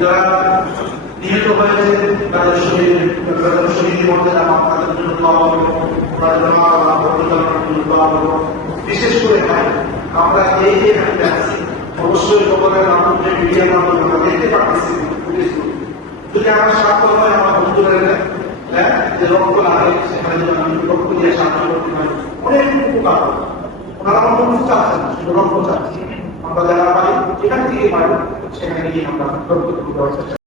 যারা নিহত হয়েছে তাদের শরীর তাদের শরীরের মধ্যে আমার তাদের জন্য দোয়া করব তাদের মা বাবা পরিচালনার জন্য দোয়া করব বিশেষ করে ভাই আমরা এই যে এখানে আছি অবশ্যই সকলের মাধ্যমে মিডিয়ার মাধ্যমে আমরা দেখতে পাচ্ছি যদি আমার স্বার্থ হয় আমার বন্ধুরা হ্যাঁ যে অনেক উপকার আমরা যারা এখান থেকে সেখানে গিয়ে আমরা